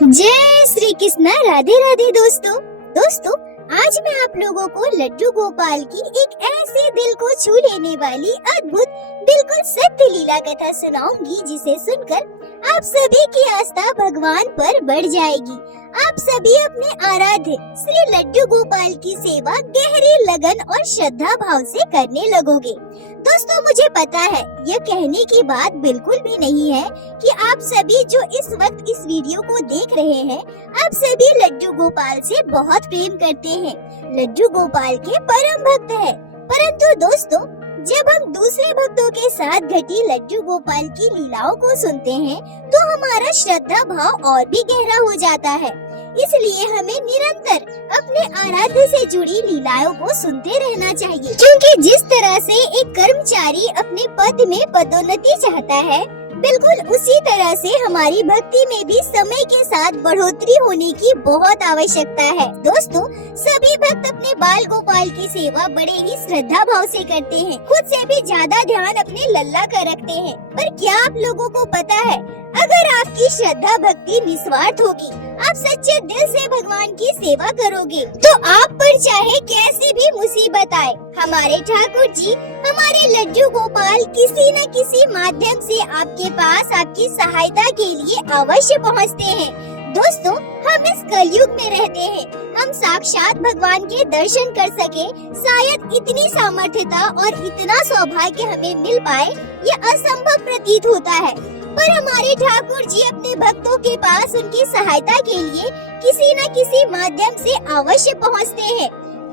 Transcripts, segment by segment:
जय श्री कृष्णा। राधे राधे दोस्तों आज मैं आप लोगों को लड्डू गोपाल की एक ऐसी दिल को छू लेने वाली अद्भुत बिल्कुल सत्य लीला कथा सुनाऊंगी, जिसे सुनकर आप सभी की आस्था भगवान पर बढ़ जाएगी। आप सभी अपने आराध्य श्री लड्डू गोपाल की सेवा गहरी लगन और श्रद्धा भाव से करने लगोगे। दोस्तों, मुझे पता है यह कहने की बात बिल्कुल भी नहीं है कि आप सभी जो इस वक्त इस वीडियो को देख रहे हैं, आप सभी लड्डू गोपाल से बहुत प्रेम करते हैं, लड्डू गोपाल के परम भक्त हैं। परंतु दोस्तों, जब हम दूसरे भक्तों के साथ घटी लड्डू गोपाल की लीलाओं को सुनते हैं तो हमारा श्रद्धा भाव और भी गहरा हो जाता है। इसलिए हमें निरंतर अपने आराध्य से जुड़ी लीलाओं को सुनते रहना चाहिए, क्योंकि जिस तरह से एक कर्मचारी अपने पद में पदोन्नति चाहता है, बिल्कुल उसी तरह से हमारी भक्ति में भी समय के साथ बढ़ोतरी होने की बहुत आवश्यकता है। दोस्तों, सभी भक्त अपने बाल गोपाल की सेवा बड़े ही श्रद्धा भाव से करते हैं, खुद से भी ज्यादा ध्यान अपने लल्ला का रखते हैं। पर क्या आप लोगों को पता है, अगर आपकी श्रद्धा भक्ति निस्वार्थ होगी, आप सच्चे दिल से भगवान की सेवा करोगे, तो आप पर चाहे कैसी भी मुसीबत आए, हमारे ठाकुर जी, हमारे लड्डू गोपाल किसी न किसी माध्यम से आपके पास आपकी सहायता के लिए अवश्य पहुंचते हैं। दोस्तों, हम इस कलयुग में रहते हैं, हम साक्षात भगवान के दर्शन कर सके, शायद इतनी सामर्थ्यता और इतना सौभाग्य हमें मिल पाए, ये असंभव प्रतीत होता है। पर हमारे ठाकुर जी अपने भक्तों के पास उनकी सहायता के लिए किसी न किसी माध्यम से अवश्य पहुंचते हैं।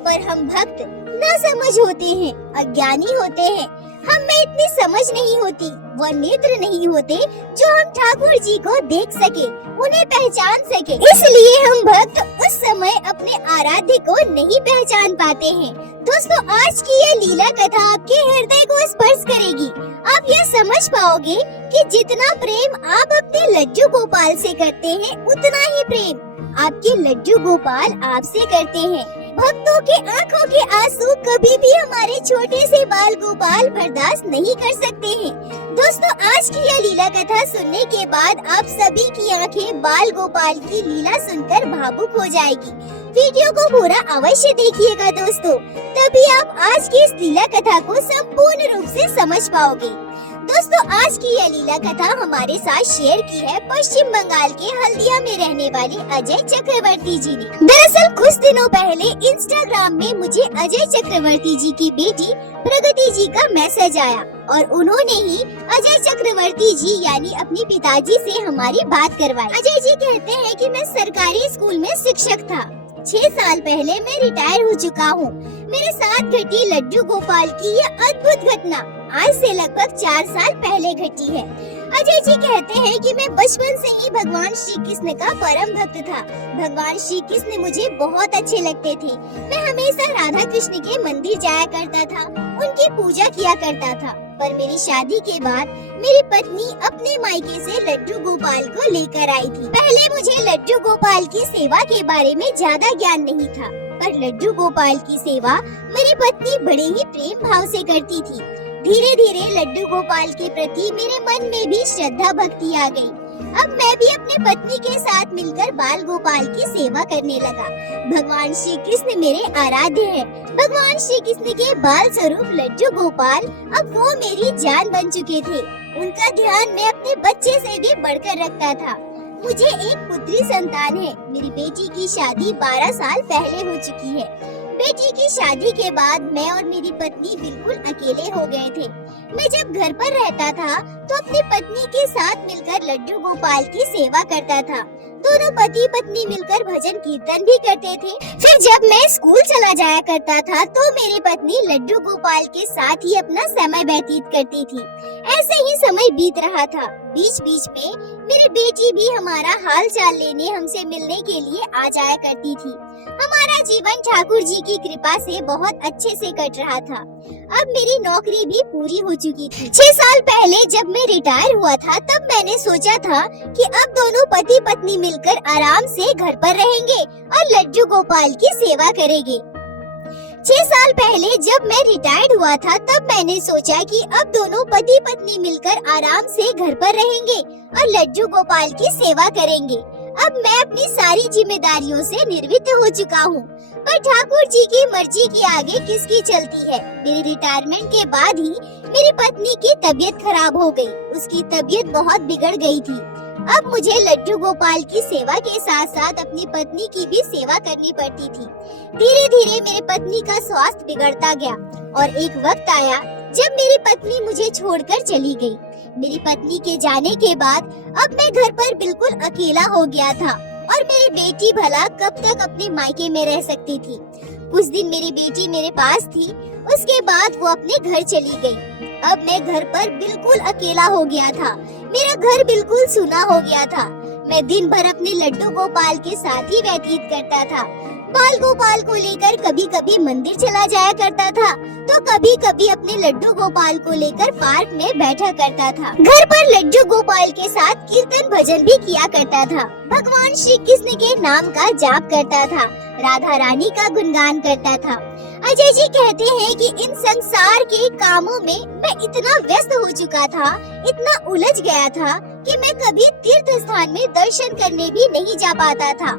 पर हम भक्त न समझ होते हैं, अज्ञानी होते हैं, हम में इतनी समझ नहीं होती, वह नेत्र नहीं होते जो हम ठाकुर जी को देख सके, उन्हें पहचान सके। इसलिए हम भक्त उस समय अपने आराध्य को नहीं पहचान पाते हैं। दोस्तों, आज की यह लीला कथा आपके हृदय को स्पर्श करेगी। आप यह समझ पाओगे कि जितना प्रेम आप अपने लड्डू गोपाल से करते हैं, उतना ही प्रेम आपके लड्डू गोपाल आपसे करते हैं। भक्तों के आंखों के आंसू कभी भी हमारे छोटे से बाल गोपाल बर्दाश्त नहीं कर सकते हैं। दोस्तों, आज की यह लीला कथा सुनने के बाद आप सभी की आंखें बाल गोपाल की लीला सुनकर भावुक हो जाएगी। वीडियो को पूरा अवश्य देखिएगा दोस्तों, तभी आप आज की इस लीला कथा को संपूर्ण रूप से समझ पाओगे। दोस्तों, आज की यह लीला कथा हमारे साथ शेयर की है पश्चिम बंगाल के हल्दिया में रहने वाले अजय चक्रवर्ती जी ने। दरअसल कुछ दिनों पहले इंस्टाग्राम में मुझे अजय चक्रवर्ती जी की बेटी प्रगति जी का मैसेज आया और उन्होंने ही अजय चक्रवर्ती जी यानी अपने पिताजी से हमारी बात करवाई। अजय जी कहते हैं कि मैं सरकारी स्कूल में शिक्षक था। 6 साल पहले मैं रिटायर हो चुका हूँ। मेरे साथ घटी लड्डू गोपाल की यह अद्भुत घटना आज से लगभग 4 साल पहले घटी है। अजय जी कहते हैं कि मैं बचपन से ही भगवान श्री कृष्ण का परम भक्त था। भगवान श्री कृष्ण मुझे बहुत अच्छे लगते थे। मैं हमेशा राधा कृष्ण के मंदिर जाया करता था, उनकी पूजा किया करता था। पर मेरी शादी के बाद मेरी पत्नी अपने मायके से लड्डू गोपाल को लेकर आई थी। पहले मुझे लड्डू गोपाल की सेवा के बारे में ज्यादा ज्ञान नहीं था, पर लड्डू गोपाल की सेवा मेरी पत्नी बड़े ही प्रेम भाव से करती थी। धीरे धीरे लड्डू गोपाल के प्रति मेरे मन में भी श्रद्धा भक्ति आ गई। अब मैं भी अपने पत्नी के साथ मिलकर बाल गोपाल की सेवा करने लगा। भगवान श्री कृष्ण मेरे आराध्य हैं। भगवान श्री कृष्ण के बाल स्वरूप लड्डू गोपाल अब वो मेरी जान बन चुके थे। उनका ध्यान मैं अपने बच्चे से भी बढ़कर रखता था। मुझे एक पुत्री संतान है। मेरी बेटी की शादी 12 साल पहले हो चुकी है। बेटी की शादी के बाद मैं और मेरी पत्नी बिल्कुल अकेले हो गए थे। मैं जब घर पर रहता था तो अपनी पत्नी के साथ मिलकर लड्डू गोपाल की सेवा करता था। दोनों पति पत्नी मिलकर भजन कीर्तन भी करते थे। फिर जब मैं स्कूल चला जाया करता था तो मेरी पत्नी लड्डू गोपाल के साथ ही अपना समय व्यतीत करती थी। ऐसे ही समय बीत रहा था। बीच बीच में मेरी बेटी भी हमारा हाल चाल लेने हमसे मिलने के लिए आ जाया करती थी। हमारा जीवन ठाकुर जी की कृपा से बहुत अच्छे से कट रहा था। अब मेरी नौकरी भी पूरी हो चुकी थी। 6 साल पहले जब मैं रिटायर हुआ था, तब मैंने सोचा था कि अब दोनों पति पत्नी मिलकर आराम से घर पर रहेंगे और लड्डू गोपाल की सेवा करेंगे। 6 साल पहले जब मैं रिटायर्ड हुआ था, तब मैंने सोचा कि अब दोनों पति पत्नी मिलकर आराम से घर पर रहेंगे और लड्डू गोपाल की सेवा करेंगे। अब मैं अपनी सारी जिम्मेदारियों से निवृत्त हो चुका हूँ। पर ठाकुर जी की मर्जी के आगे किसकी चलती है। मेरी रिटायरमेंट के बाद ही मेरी पत्नी की तबीयत खराब हो गई। उसकी तबीयत बहुत बिगड़ गई थी। अब मुझे लड्डू गोपाल की सेवा के साथ साथ अपनी पत्नी की भी सेवा करनी पड़ती थी। धीरे धीरे मेरी पत्नी का स्वास्थ्य बिगड़ता गया और एक वक्त आया जब मेरी पत्नी मुझे छोड़कर चली गई। मेरी पत्नी के जाने के बाद अब मैं घर पर बिल्कुल अकेला हो गया था और मेरी बेटी भला कब तक अपने मायके में रह सकती थी। कुछ दिन मेरी बेटी मेरे पास थी, उसके बाद वो अपने घर चली गई। अब मैं घर पर बिल्कुल अकेला हो गया था। मेरा घर बिल्कुल सूना हो गया था। मैं दिन भर अपने लड्डू गोपाल के साथ ही व्यतीत करता था। बाल गोपाल को लेकर कभी कभी मंदिर चला जाया करता था, तो कभी कभी अपने लड्डू गोपाल को लेकर पार्क में बैठा करता था। घर पर लड्डू गोपाल के साथ कीर्तन भजन भी किया करता था। भगवान श्री कृष्ण के नाम का जाप करता था, राधा रानी का गुणगान करता था। अजय जी कहते हैं कि इन संसार के कामों में मैं इतना व्यस्त हो चुका था, इतना उलझ गया था कि मैं कभी तीर्थ स्थान में दर्शन करने भी नहीं जा पाता था।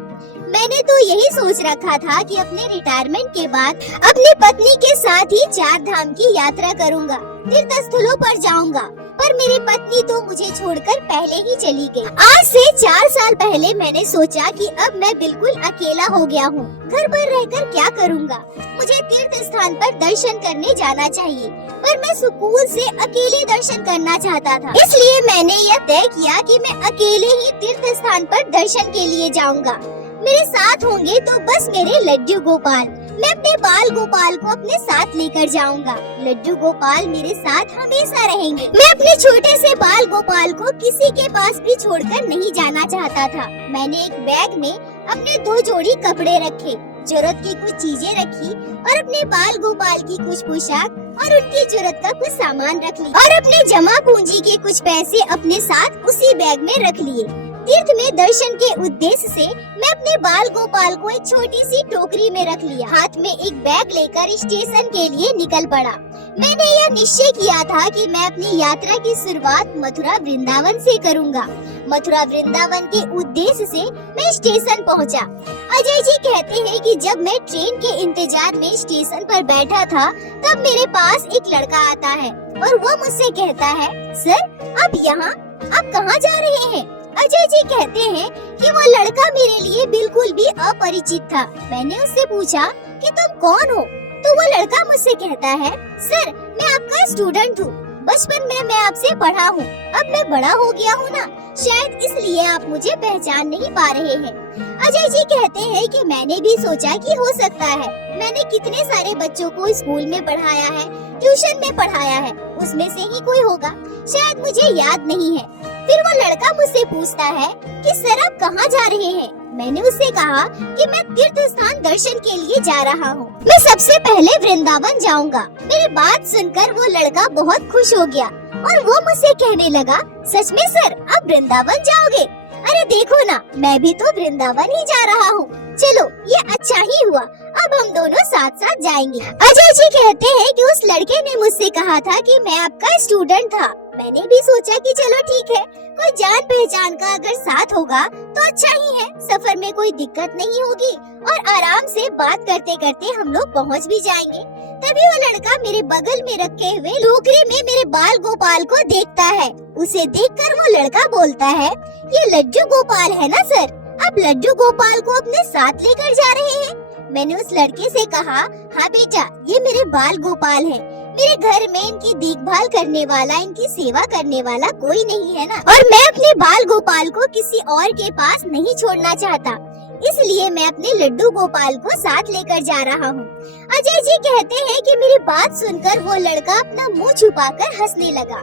मैंने तो यही सोच रखा था कि अपने रिटायरमेंट के बाद अपनी पत्नी के साथ ही 4 धाम की यात्रा करूंगा, तीर्थ स्थलों पर जाऊंगा। पर मेरी पत्नी तो मुझे छोड़कर पहले ही चली गई। आज से 4 साल पहले मैंने सोचा कि अब मैं बिल्कुल अकेला हो गया हूँ, घर पर रहकर क्या करूँगा। मुझे तीर्थ स्थान पर दर्शन करने जाना चाहिए, पर मैं सुकून से अकेले दर्शन करना चाहता था। इसलिए मैंने यह तय किया कि मैं अकेले ही तीर्थ स्थान पर दर्शन के लिए जाऊंगा। मेरे साथ होंगे तो बस मेरे लड्डू गोपाल। मैं अपने बाल गोपाल को अपने साथ लेकर जाऊंगा। लड्डू गोपाल मेरे साथ हमेशा रहेंगे। मैं अपने छोटे से बाल गोपाल को किसी के पास भी छोड़कर नहीं जाना चाहता था। मैंने एक बैग में अपने 2 जोड़ी कपड़े रखे, जरूरत की कुछ चीजें रखी और अपने बाल गोपाल की कुछ पोशाक और उनकी जरूरत का कुछ सामान रख ली और अपने जमा पूंजी के कुछ पैसे अपने साथ उसी बैग में रख लिए। तीर्थ में दर्शन के उद्देश्य से मैं अपने बाल गोपाल को एक छोटी सी टोकरी में रख लिया। हाथ में एक बैग लेकर स्टेशन के लिए निकल पड़ा। मैंने यह निश्चय किया था कि मैं अपनी यात्रा की शुरुआत मथुरा वृंदावन से करूंगा। मथुरा वृंदावन के उद्देश्य से मैं स्टेशन पहुंचा। अजय जी कहते हैं कि जब मैं ट्रेन के इंतजार में स्टेशन पर बैठा था, तब मेरे पास एक लड़का आता है और वो मुझसे कहता है, सर आप यहाँ, आप कहाँ जा रहे हैं? अजय जी कहते हैं कि वो लड़का मेरे लिए बिल्कुल भी अपरिचित था। मैंने उससे पूछा कि तुम कौन हो? तो वो लड़का मुझसे कहता है, सर मैं आपका स्टूडेंट हूँ, बचपन में मैं आपसे पढ़ा हूँ। अब मैं बड़ा हो गया हूँ ना, शायद इसलिए आप मुझे पहचान नहीं पा रहे हैं। अजय जी कहते हैं कि मैंने भी सोचा कि हो सकता है मैंने कितने सारे बच्चों को स्कूल में पढ़ाया है, ट्यूशन में पढ़ाया है, उसमें से ही कोई होगा, शायद मुझे याद नहीं है। फिर वो लड़का मुझसे पूछता है कि सर आप कहाँ जा रहे हैं? मैंने उससे कहा कि मैं तीर्थ स्थान दर्शन के लिए जा रहा हूँ। मैं सबसे पहले वृंदावन जाऊंगा। मेरी बात सुनकर वो लड़का बहुत खुश हो गया और वो मुझसे कहने लगा, सच में सर आप वृंदावन जाओगे? अरे देखो ना, मैं भी तो वृंदावन ही जा रहा हूँ। चलो ये अच्छा ही हुआ, अब हम दोनों साथ साथ जाएंगे। अजय जी कहते हैं कि उस लड़के ने मुझसे कहा था कि मैं आपका स्टूडेंट था। मैंने भी सोचा कि चलो ठीक है, कोई जान पहचान का अगर साथ होगा तो अच्छा ही है, सफर में कोई दिक्कत नहीं होगी और आराम से बात करते करते हम लोग पहुँच भी जाएंगे। तभी वो लड़का मेरे बगल में रखे हुए टोकरी में मेरे बाल गोपाल को देखता है। उसे देखकर वो लड़का बोलता है, ये लड्डू गोपाल है ना सर? आप लड्डू गोपाल को अपने साथ लेकर जा रहे हैं? मैंने उस लड़के से कहा, हाँ बेटा, ये मेरे बाल गोपाल हैं। मेरे घर में इनकी देखभाल करने वाला, इनकी सेवा करने वाला कोई नहीं है ना, और मैं अपने बाल गोपाल को किसी और के पास नहीं छोड़ना चाहता, इसलिए मैं अपने लड्डू गोपाल को साथ लेकर जा रहा हूँ। अजय जी कहते हैं कि मेरी बात सुनकर वो लड़का अपना मुंह छुपाकर हंसने लगा।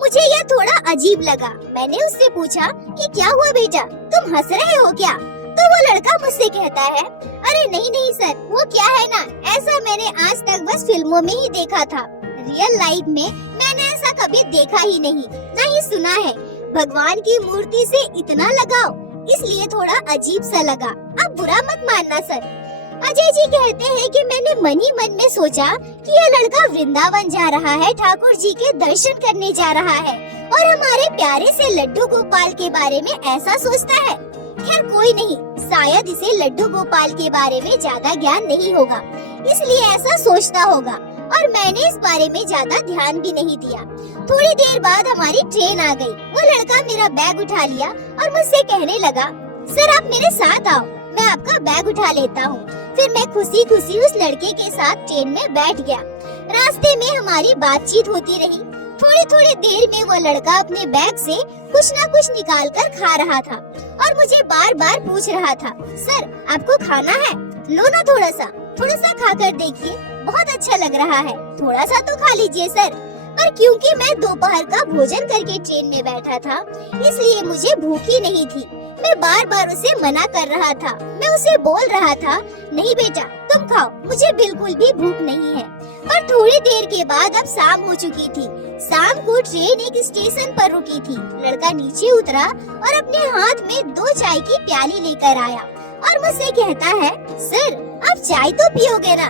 मुझे यह थोड़ा अजीब लगा। मैंने उससे पूछा कि क्या हुआ बेटा, तुम हंस रहे हो क्या? तो वो लड़का मुझसे कहता है, अरे नहीं नहीं सर, वो क्या है ना, ऐसा मैंने आज तक बस फिल्मों में ही देखा था, रियल लाइफ में मैंने ऐसा कभी देखा ही नहीं, ना ही सुना है। भगवान की मूर्ति से इतना लगाव, इसलिए थोड़ा अजीब सा लगा, आप बुरा मत मानना सर। अजय जी कहते हैं कि मैंने मन ही मन में सोचा कि यह लड़का वृंदावन जा रहा है, ठाकुर जी के दर्शन करने जा रहा है और हमारे प्यारे से लड्डू गोपाल के बारे में ऐसा सोचता है। खैर कोई नहीं, शायद इसे लड्डू गोपाल के बारे में ज्यादा ज्ञान नहीं होगा, इसलिए ऐसा सोचता होगा, और मैंने इस बारे में ज्यादा ध्यान भी नहीं दिया। थोड़ी देर बाद हमारी ट्रेन आ गई। वो लड़का मेरा बैग उठा लिया और मुझसे कहने लगा, सर आप मेरे साथ आओ, मैं आपका बैग उठा लेता हूँ। फिर मैं खुशी खुशी उस लड़के के साथ ट्रेन में बैठ गया। रास्ते में हमारी बातचीत होती रही। थोड़ी थोड़ी देर में वो लड़का अपने बैग से कुछ न कुछ निकाल कर खा रहा था और मुझे बार बार पूछ रहा था, सर आपको खाना है? लो ना थोड़ा सा खा कर देखिए, बहुत अच्छा लग रहा है, थोड़ा सा तो खा लीजिए सर। पर क्योंकि मैं दोपहर का भोजन करके ट्रेन में बैठा था, इसलिए मुझे भूख ही नहीं थी। मैं बार बार उसे मना कर रहा था। मैं उसे बोल रहा था, नहीं बेटा तुम खाओ, मुझे बिल्कुल भी भूख नहीं है। पर थोड़ी देर के बाद अब शाम हो चुकी थी। शाम को ट्रेन एक स्टेशन पर रुकी थी। लड़का नीचे उतरा और अपने हाथ में 2 चाय की प्याली लेकर आया और मुझसे कहता है, सर आप चाय तो पियोगे ना?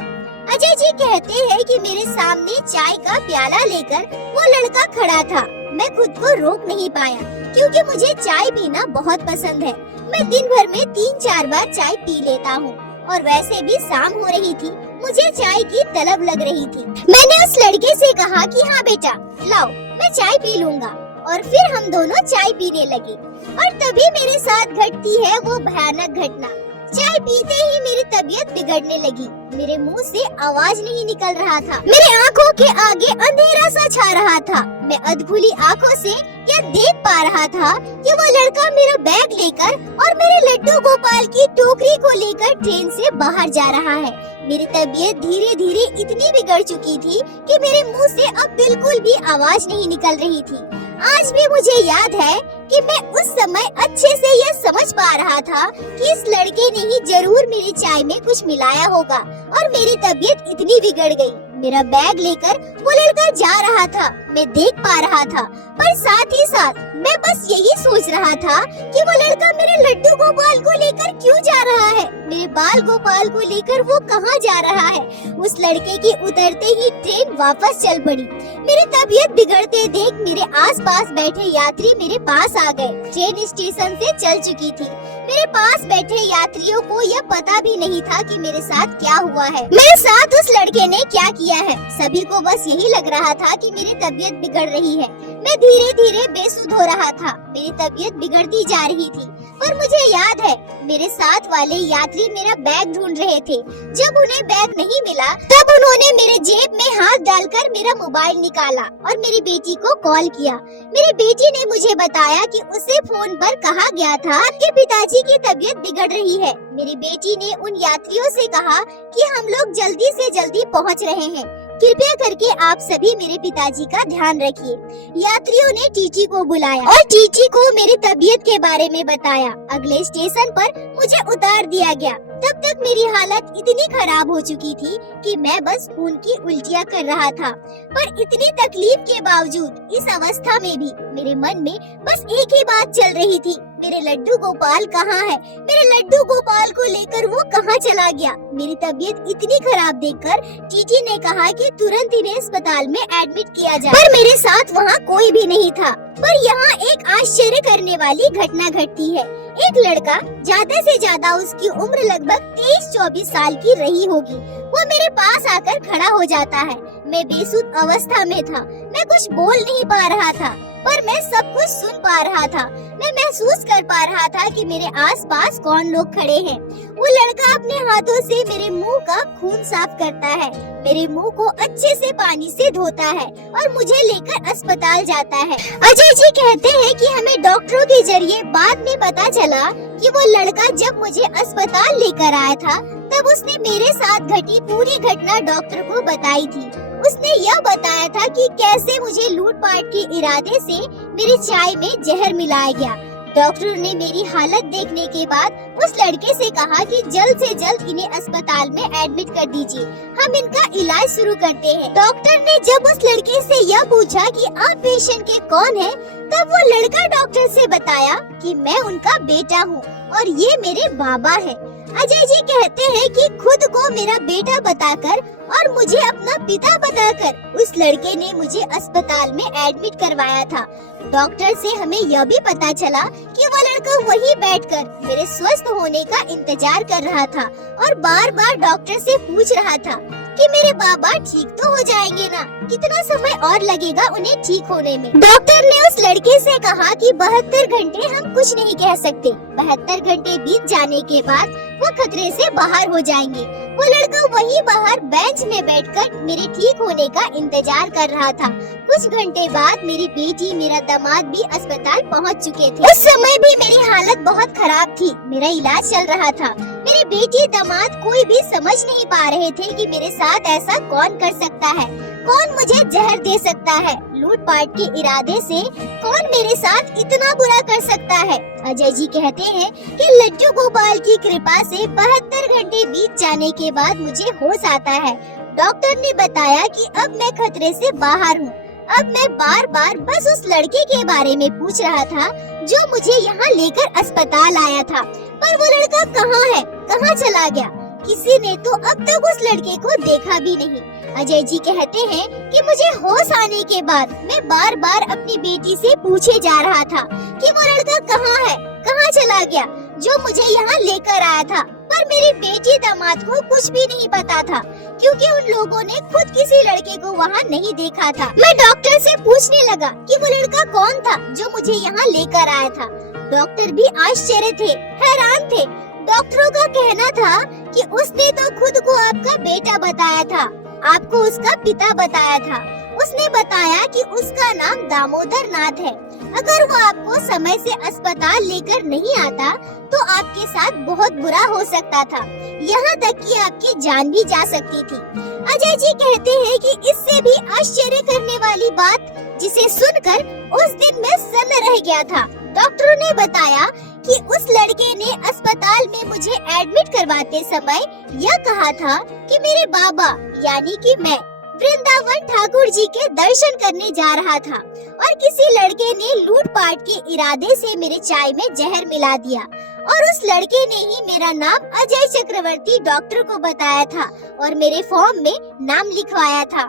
अजय जी कहते हैं कि मेरे सामने चाय का प्याला लेकर वो लड़का खड़ा था। मैं खुद को रोक नहीं पाया क्योंकि मुझे चाय पीना बहुत पसंद है। मैं दिन भर में 3-4 बार चाय पी लेता हूँ और वैसे भी शाम हो रही थी, मुझे चाय की तलब लग रही थी। मैंने उस लड़के से कहा कि हाँ बेटा लाओ, मैं चाय पी लूंगा, और फिर हम दोनों चाय पीने लगे। और तभी मेरे साथ घटती है वो भयानक घटना। चाय पीते ही मेरी तबीयत बिगड़ने लगी। मेरे मुंह से आवाज नहीं निकल रहा था। मेरे आंखों के आगे अंधेरा सा छा रहा था। मैं अधखुली आंखों से यह देख पा रहा था कि वो लड़का मेरा बैग लेकर और मेरे लड्डू गोपाल की टोकरी को लेकर ट्रेन से बाहर जा रहा है। मेरी तबीयत धीरे धीरे इतनी बिगड़ चुकी थी कि मेरे मुंह से अब बिल्कुल भी आवाज नहीं निकल रही थी। आज भी मुझे याद है कि मैं उस समय अच्छे से यह समझ पा रहा था कि इस लड़के ने ही जरूर मेरी चाय में कुछ मिलाया होगा और मेरी तबीयत इतनी बिगड़ गई। मेरा बैग लेकर वो लड़का जा रहा था, मैं देख पा रहा था, पर साथ ही साथ मैं बस यही सोच रहा था कि वो लड़का मेरे लड्डू गोपाल को लेकर क्यों जा रहा है, मेरे बाल गोपाल को लेकर वो कहाँ जा रहा है। उस लड़के के उतरते ही ट्रेन वापस चल पड़ी। मेरी तबीयत बिगड़ते देख मेरे आसपास बैठे यात्री मेरे पास आ गए। ट्रेन स्टेशन से चल चुकी थी। मेरे पास बैठे यात्रियों को यह पता भी नहीं था कि मेरे साथ क्या हुआ है, मेरे साथ उस लड़के ने क्या किया है। सभी को बस यही लग रहा था कि मेरी तबीयत बिगड़ रही है। मैं धीरे धीरे बेसुध हो रहा था। मेरी तबीयत बिगड़ती जा रही थी। पर मुझे याद है मेरे साथ वाले यात्री मेरा बैग ढूंढ रहे थे। जब उन्हें बैग नहीं मिला तब उन्होंने मेरे जेब में हाथ डालकर मेरा मोबाइल निकाला और मेरी बेटी को कॉल किया। मेरी बेटी ने मुझे बताया कि उसे फोन पर कहा गया था कि पिताजी की तबीयत बिगड़ रही है। मेरी बेटी ने उन यात्रियों से कहा कि हम लोग जल्दी से जल्दी पहुंच रहे हैं, कृपया करके आप सभी मेरे पिताजी का ध्यान रखिए। यात्रियों ने टीटी को बुलाया और टीटी को मेरी तबीयत के बारे में बताया। अगले स्टेशन पर मुझे उतार दिया गया। तब तक मेरी हालत इतनी खराब हो चुकी थी कि मैं बस खून की उल्टियाँ कर रहा था। पर इतनी तकलीफ के बावजूद इस अवस्था में भी मेरे मन में बस एक ही बात चल रही थी, मेरे लड्डू गोपाल कहाँ है? मेरे लड्डू गोपाल को लेकर वो कहाँ चला गया? मेरी तबीयत इतनी खराब देखकर टीटी ने कहा कि तुरंत इन्हें अस्पताल में एडमिट किया जाए। पर मेरे साथ वहाँ कोई भी नहीं था। पर यहाँ एक आश्चर्य करने वाली घटना घटती है। एक लड़का, ज्यादा से ज्यादा उसकी उम्र लगभग 23-24 साल की रही होगी, वो मेरे पास आकर खड़ा हो जाता है। मैं बेसुध अवस्था में था। मैं कुछ बोल नहीं पा रहा था, पर मैं सब कुछ सुन पा रहा था। मैं महसूस कर पा रहा था कि मेरे आसपास कौन लोग खड़े हैं। वो लड़का अपने हाथों से मेरे मुंह का खून साफ करता है, मेरे मुंह को अच्छे से पानी से धोता है और मुझे लेकर अस्पताल जाता है। अजय जी कहते हैं कि हमें डॉक्टरों के जरिए बाद में पता चला कि वो लड़का जब मुझे अस्पताल लेकर आया था तब उसने मेरे साथ घटी पूरी घटना डॉक्टर को बताई थी। उसने यह बताया था कि कैसे मुझे लूटपाट के इरादे से मेरी चाय में जहर मिलाया गया। डॉक्टर ने मेरी हालत देखने के बाद उस लड़के से कहा कि जल्द से जल्द इन्हें अस्पताल में एडमिट कर दीजिए, हम इनका इलाज शुरू करते हैं। डॉक्टर ने जब उस लड़के से यह पूछा कि आप पेशेंट के कौन हैं, तब वो लड़का डॉक्टर से बताया कि मैं उनका बेटा हूँ और ये मेरे बाबा है। अजय जी कहते हैं कि खुद को मेरा बेटा बताकर और मुझे अपना पिता बताकर उस लड़के ने मुझे अस्पताल में एडमिट करवाया था। डॉक्टर से हमें यह भी पता चला कि वो लड़का वहीं बैठकर मेरे स्वस्थ होने का इंतजार कर रहा था और बार बार डॉक्टर से पूछ रहा था कि मेरे बाबा ठीक तो हो जाएंगे ना, कितना समय और लगेगा उन्हें ठीक होने में। डॉक्टर ने उस लड़के से कहा कि 72 घंटे हम कुछ नहीं कह सकते, 72 घंटे बीत जाने के बाद वो खतरे से बाहर हो जाएंगे। वो लड़का वहीं बाहर बेंच में बैठकर मेरे ठीक होने का इंतजार कर रहा था। कुछ घंटे बाद मेरी बेटी, मेरा दामाद भी अस्पताल पहुंच चुके थे। उस समय भी मेरी हालत बहुत खराब थी, मेरा इलाज चल रहा था। मेरी बेटी, दामाद कोई भी समझ नहीं पा रहे थे कि मेरे साथ ऐसा कौन कर सकता है, कौन मुझे जहर दे सकता है, लूटपाट के इरादे से कौन मेरे साथ इतना बुरा कर सकता है। अजय जी कहते हैं कि लड्डू गोपाल की कृपा से 72 घंटे बीत जाने के बाद मुझे होश आता है। डॉक्टर ने बताया कि अब मैं खतरे से बाहर हूँ। अब मैं बार बार बस उस लड़के के बारे में पूछ रहा था जो मुझे यहाँ लेकर अस्पताल आया था, पर वो लड़का कहाँ है, कहाँ चला गया? किसी ने तो अब तक उस लड़के को देखा भी नहीं। अजय जी कहते हैं कि मुझे होश आने के बाद मैं बार बार अपनी बेटी से पूछे जा रहा था कि वो लड़का कहाँ है, कहाँ चला गया जो मुझे यहाँ लेकर आया था। पर मेरी बेटी, दामाद को कुछ भी नहीं पता था क्योंकि उन लोगों ने खुद किसी लड़के को वहाँ नहीं देखा था। मैं डॉक्टर से पूछने लगा कि वो लड़का कौन था जो मुझे यहाँ लेकर आया था। डॉक्टर भी आश्चर्य थे, हैरान थे। डॉक्टरों का कहना था कि उसने तो खुद को आपका बेटा बताया था, आपको उसका पिता बताया था। उसने बताया कि उसका नाम दामोदर नाथ है। अगर वो आपको समय से अस्पताल लेकर नहीं आता तो आपके साथ बहुत बुरा हो सकता था, यहाँ तक कि आपकी जान भी जा सकती थी। अजय जी कहते हैं कि इससे भी आश्चर्य करने वाली बात जिसे सुनकर उस दिन मैं सन्न रह गया था। डॉक्टरों ने बताया कि उस लड़के ने अस्पताल में मुझे एडमिट करवाते समय यह कहा था कि मेरे बाबा यानी कि मैं वृंदावन ठाकुर जी के दर्शन करने जा रहा था और किसी लड़के ने लूटपाट के इरादे से मेरे चाय में जहर मिला दिया और उस लड़के ने ही मेरा नाम अजय चक्रवर्ती डॉक्टर को बताया था और मेरे फॉर्म में नाम लिखवाया था।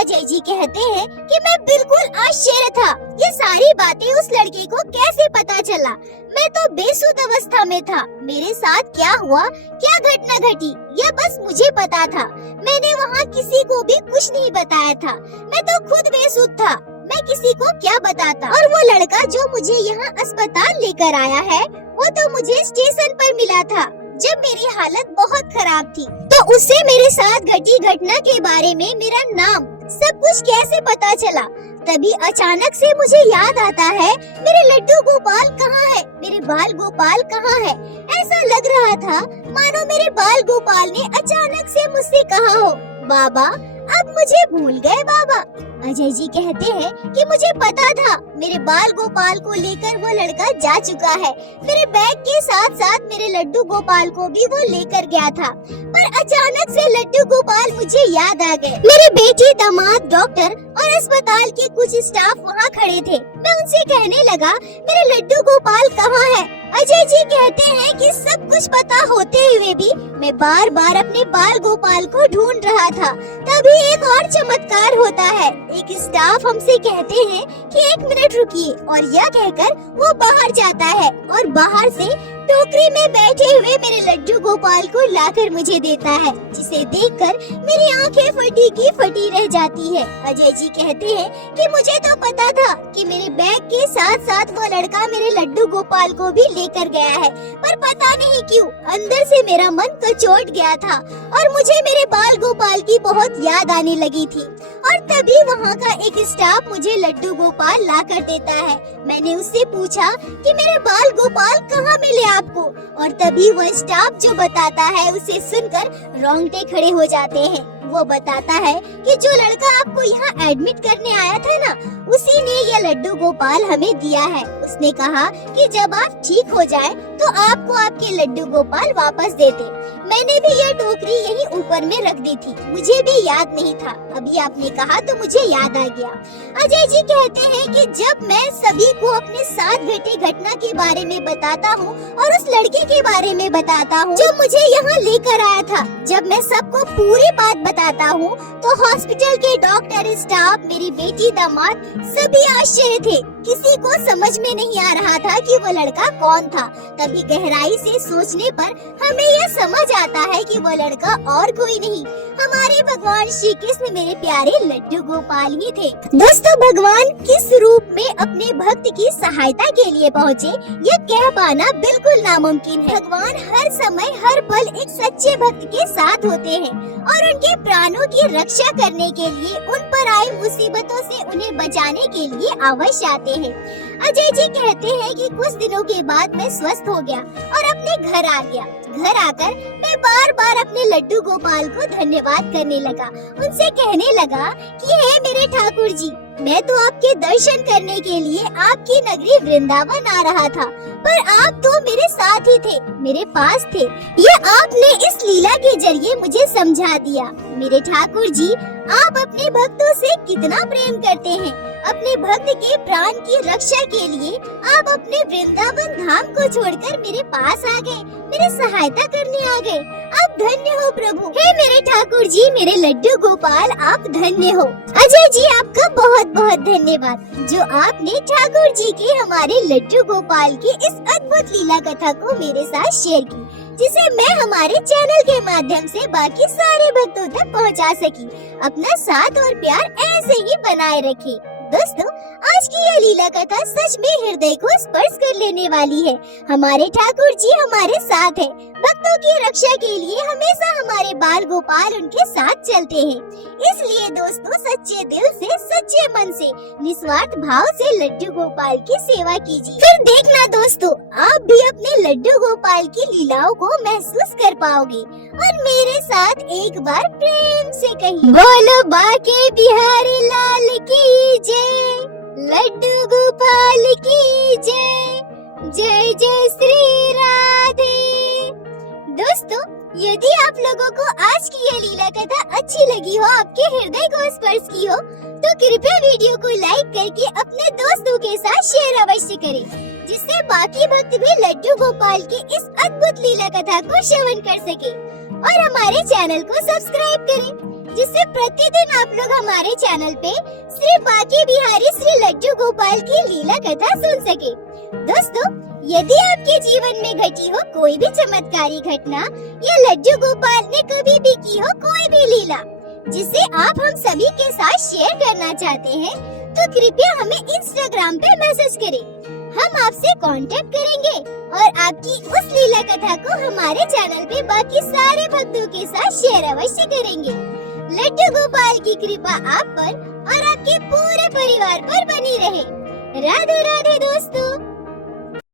अजय जी कहते हैं कि मैं बिल्कुल आश्चर्य था, ये सारी बातें उस लड़के को कैसे पता चला? मैं तो बेसुध अवस्था में था। मेरे साथ क्या हुआ, क्या घटना घटी, यह बस मुझे पता था। मैंने वहाँ किसी को भी कुछ नहीं बताया था। मैं तो खुद बेसुध था, मैं किसी को क्या बताता। और वो लड़का जो मुझे यहाँ अस्पताल लेकर आया है वो तो मुझे स्टेशन पर मिला था जब मेरी हालत बहुत खराब थी। तो उससे मेरे साथ घटी घटना के बारे में, मेरा नाम, सब कुछ कैसे पता चला? तभी अचानक से मुझे याद आता है, मेरे लड्डू गोपाल कहाँ है, मेरे बाल गोपाल कहाँ है? ऐसा लग रहा था मानो मेरे बाल गोपाल ने अचानक से मुझसे कहा हो, बाबा अब मुझे भूल गए बाबा। अजय जी कहते हैं कि मुझे पता था मेरे बाल गोपाल को लेकर वो लड़का जा चुका है। मेरे बैग के साथ साथ मेरे लड्डू गोपाल को भी वो लेकर गया था, पर अचानक से लड्डू गोपाल मुझे याद आ गए। मेरी बेटी, दामाद, डॉक्टर और अस्पताल के कुछ स्टाफ वहाँ खड़े थे। मैं उनसे कहने लगा, मेरे लड्डू गोपाल कहाँ है? अजय जी कहते हैं कि सब कुछ पता होते हुए भी मैं बार बार अपने बाल गोपाल को ढूंढ रहा था। तभी एक और चमत्कार होता है। एक स्टाफ हमसे कहते हैं कि 1 मिनट रुकिए और यह कहकर वो बाहर जाता है और बाहर से टोकरी में बैठे हुए मेरे लड्डू गोपाल को लाकर मुझे देता है, जिसे देखकर मेरी आंखें फटी की फटी रह जाती है। अजय जी कहते हैं कि मुझे तो पता था कि मेरे बैग के साथ साथ वो लड़का मेरे लड्डू गोपाल को भी लेकर गया है, पर पता नहीं क्यों अंदर से मेरा मन कचोट गया था और मुझे मेरे बाल गोपाल की बहुत याद आने लगी थी। और तभी वहाँ का एक स्टाफ मुझे लड्डू गोपाल ला कर देता है। मैंने उससे पूछा कि मेरे बाल गोपाल कहाँ मिले आपको, और तभी वो स्टाफ जो बताता है उसे सुनकर रोंगटे खड़े हो जाते हैं। वो बताता है कि जो लड़का आपको यहाँ एडमिट करने आया था ना, उसी ने ये लड्डू गोपाल हमें दिया है। उसने कहा कि जब आप ठीक हो जाए तो आपको आपके लड्डू गोपाल वापस दे दे। मैंने भी यह टोकरी यहीं ऊपर में रख दी थी, मुझे भी याद नहीं था। अभी आपने कहा तो मुझे याद आ गया। अजय जी कहते हैं कि जब मैं सभी को अपने साथ घटे घटना के बारे में बताता हूँ और उस लड़के के बारे में बताता हूँ जो मुझे यहाँ लेकर आया था, जब मैं सबको पूरी बात बताता हूँ तो हॉस्पिटल के डॉक्टर, स्टाफ, मेरी बेटी, दामाद सभी आश्चर्य थे। किसी को समझ में नहीं आ रहा था कि वो लड़का कौन था। तभी गहराई से सोचने पर हमें यह समझ आता है कि वो लड़का और कोई नहीं, हमारे भगवान श्री कृष्ण, मेरे प्यारे लड्डू गोपाल ही थे। दोस्तों, भगवान किस रूप में अपने भक्त की सहायता के लिए पहुँचे, यह कह पाना बिल्कुल नामुमकिन है। भगवान हर समय हर पल एक सच्चे भक्त के साथ होते हैं और उनके प्राणों की रक्षा करने के लिए उन पर आई मुसीबतों से उन्हें बचाने के लिए अवश्य आते हैं। अजय जी कहते हैं कि कुछ दिनों के बाद मैं स्वस्थ हो गया और अपने घर आ गया। घर आकर मैं बार बार अपने लड्डू गोपाल को धन्यवाद करने लगा। उनसे कहने लगा कि हे मेरे ठाकुर जी, मैं तो आपके दर्शन करने के लिए आपकी नगरी वृंदावन आ रहा था, पर आप तो मेरे साथ ही थे, मेरे पास थे। ये आपने इस लीला के जरिए मुझे समझा दिया। मेरे ठाकुर जी, आप अपने भक्तों से कितना प्रेम करते हैं। अपने भक्त के प्राण की रक्षा के लिए आप अपने वृंदावन धाम को छोड़कर मेरे पास आ गए, मेरी सहायता करने आ गए। आप धन्य हो प्रभु। हे मेरे ठाकुर जी, मेरे लड्डू गोपाल, आप धन्य हो। अजय जी, आपका बहुत बहुत धन्यवाद जो आपने ठाकुर जी के, हमारे लड्डू गोपाल की इस अद्भुत लीला कथा को मेरे साथ शेयर की, जिसे मैं हमारे चैनल के माध्यम से बाकी सारे भक्तों तक पहुंचा सकी। अपना साथ और प्यार ऐसे ही बनाए रखें। दोस्तों, आज की यह लीला कथा सच में हृदय को स्पर्श कर लेने वाली है। हमारे ठाकुर जी हमारे साथ है। भक्तों की रक्षा के लिए हमेशा हमारे बाल गोपाल उनके साथ चलते हैं। इसलिए दोस्तों, सच्चे दिल से, सच्चे मन से, निस्वार्थ भाव से लड्डू गोपाल की सेवा कीजिए। फिर देखना दोस्तों, आप भी अपने लड्डू गोपाल की लीलाओं को महसूस कर पाओगे। और मेरे साथ एक बार प्रेम से कहिए, बोलो बाके बिहारी लाल की जय, लड्डू गोपाल की जय, जय जय श्री राधे। दोस्तों, यदि आप लोगों को आज की यह लीला कथा अच्छी लगी हो, आपके हृदय को स्पर्श की हो, तो कृपया वीडियो को लाइक करके अपने दोस्तों के साथ शेयर अवश्य करें, जिससे बाकी भक्त भी लड्डू गोपाल की इस अद्भुत लीला कथा को श्रवण कर सके। और हमारे चैनल को सब्सक्राइब करें, जिससे प्रतिदिन आप लोग हमारे चैनल पे श्री बाके बिहारी श्री लड्डू गोपाल की लीला कथा सुन सके। दोस्तों, यदि आपके जीवन में घटी हो कोई भी चमत्कारी घटना या लड्डू गोपाल ने कभी भी की हो कोई भी लीला, जिसे आप हम सभी के साथ शेयर करना चाहते हैं, तो कृपया हमें इंस्टाग्राम पे मैसेज करें। हम आपसे कांटेक्ट करेंगे और आपकी उस लीला कथा को हमारे चैनल पे बाकी सारे भक्तों के साथ शेयर अवश्य करेंगे। लड्डू गोपाल की कृपा आप पर और आपके पूरे परिवार पर बनी रहे। राधे राधे दोस्तों।